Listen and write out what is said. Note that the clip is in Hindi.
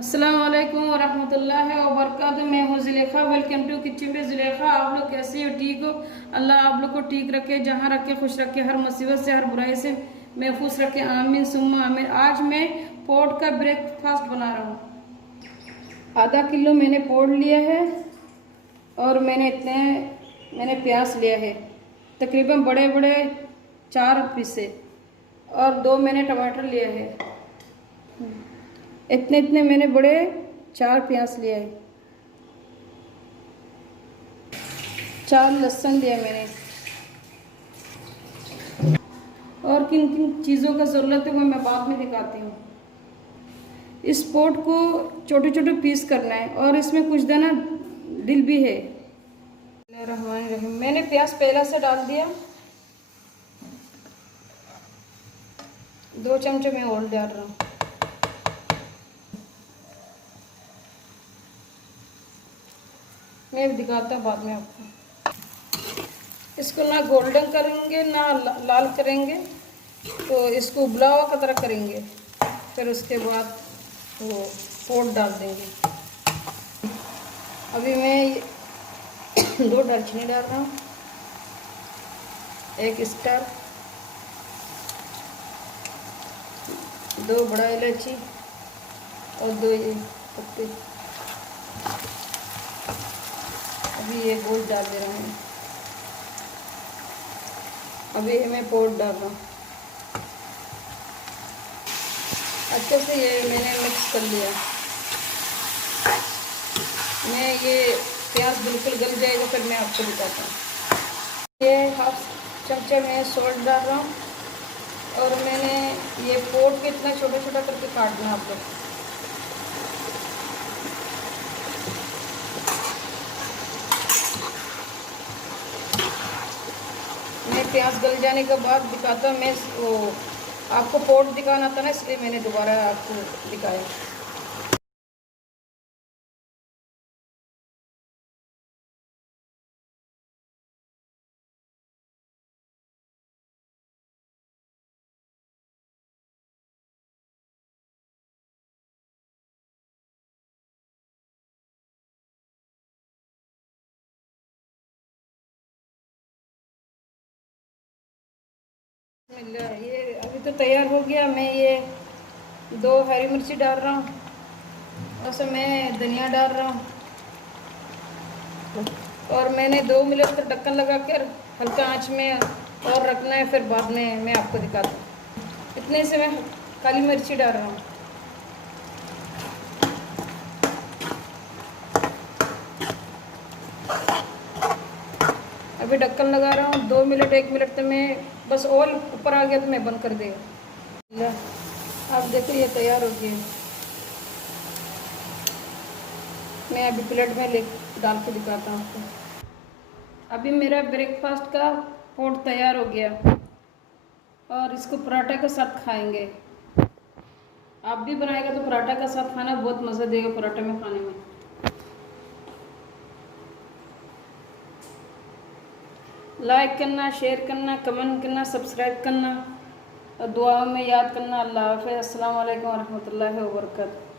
अस्सलाम वालेकुम वरहमतुल्लाहि वबरकातुहू। मैं हूँ जुलेखा। वेलकम टू किचन पे जुलेखा। आप लोग कैसे हो? ठीक हो? अल्लाह आप लोग को ठीक रखे, जहाँ रखे खुश रखे, हर मुसीबत से हर बुराई से महफूज रखे। आमीन सुम्मा आमीन। आज मैं पोट का ब्रेकफास्ट बना रहा हूँ। आधा किलो मैंने पोट लिया है और मैंने प्याज लिया है, तकरीबन बड़े बड़े 4 पीसे, और 2 मैंने टमाटर लिया है। इतने इतने मैंने बड़े 4 प्याज लिया है, 4 लहसुन लिया मैंने। और किन किन चीज़ों का ज़रूरत है वो मैं बाद में दिखाती हूँ। इस पोट को छोटे छोटे पीस करना है और इसमें कुछ दाना दिल भी है। रहमान मैंने प्याज पहला से डाल दिया, 2 चमचे मैं और डाल रहा हूँ। मैं दिखाता हूँ बाद में आपको। इसको ना गोल्डन करेंगे ना लाल करेंगे, तो इसको उबला हुआ की तरह करेंगे। फिर उसके बाद वो पोट डाल देंगे। अभी मैं 2 दालचीनी डाल रहा हूँ, 1 स्टार, 2 बड़ा इलायची और 2 ये पत्ते। अभी ये गोश्त डाल दे रहा हूँ। अभी मैं पोट डाल रहा हूँ। अच्छे से ये मैंने मिक्स कर लिया। मैं ये प्याज बिल्कुल गल जाएगा फिर मैं आपको दिखाता हूँ। ये 1/2 चमचा मैं सॉल्ट डाल रहा हूँ और मैंने ये पोट को इतना छोटा छोटा करके काटना आप लोग। मैं प्याज गल जाने के बाद दिखाता हूँ। मैं वो आपको पोट दिखाना था ना, इसलिए मैंने दोबारा आपको दिखाया। ये अभी तो तैयार हो गया। मैं ये 2 हरी मिर्ची डाल रहा हूँ और उसमें मैं धनिया डाल रहा हूँ। और मैंने 2 मिनट तक ढक्कन लगा कर हल्का आंच में और रखना है, फिर बाद में मैं आपको दिखाता हूँ। इतने से मैं काली मिर्ची डाल रहा हूँ। अभी ढक्कन लगा रहा हूँ 2 मिनट 1 मिनट तक। मैं बस ऑयल ऊपर आ गया तो मैं बंद कर देगा। आप देखो ये तैयार हो गया। मैं अभी प्लेट में ले डाल के दिखाता हूँ आपको। अभी मेरा ब्रेकफास्ट का पोट तैयार हो गया और इसको पराठा के साथ खाएंगे। आप भी बनाएगा तो पराठा के साथ खाना, बहुत मज़ा देगा पराठा में खाने में। लाइक करना, शेयर करना, कमेंट करना, सब्सक्राइब करना और दुआ में याद करना। अल्लाह हाफ़िज़। अस्सलाम वालेकुम वरहमतुल्लाहि वबरकातुहू।